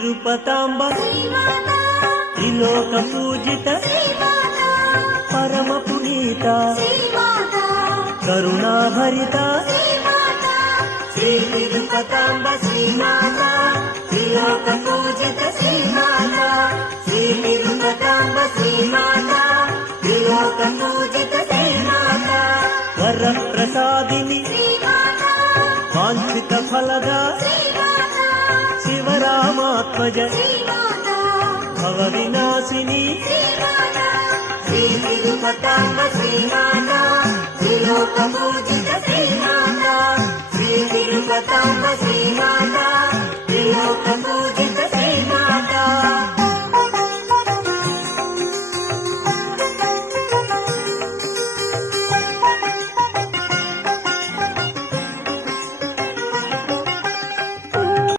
తిరుపతాంబ త్రిలోక పూజిత పరమ పునీత కరుణాభరిత శ్రీ తిరుపతాంబ శ్రీమాత త్రిలోక పూజిత శ్రీమాత శ్రీ తిరుపతాంబ శ్రీమాత త్రిలోక పూజిత శ్రీమాత వరప్రసాదిని వాంఛిత ఫలదా శివరామాత్మజ భవ వినాశిని శ్రీ తిరుపతాంబ శ్రీమాత త్రిలోక పూజిత శ్రీమాత శ్రీ తిరుపతాంబ శ్రీమాత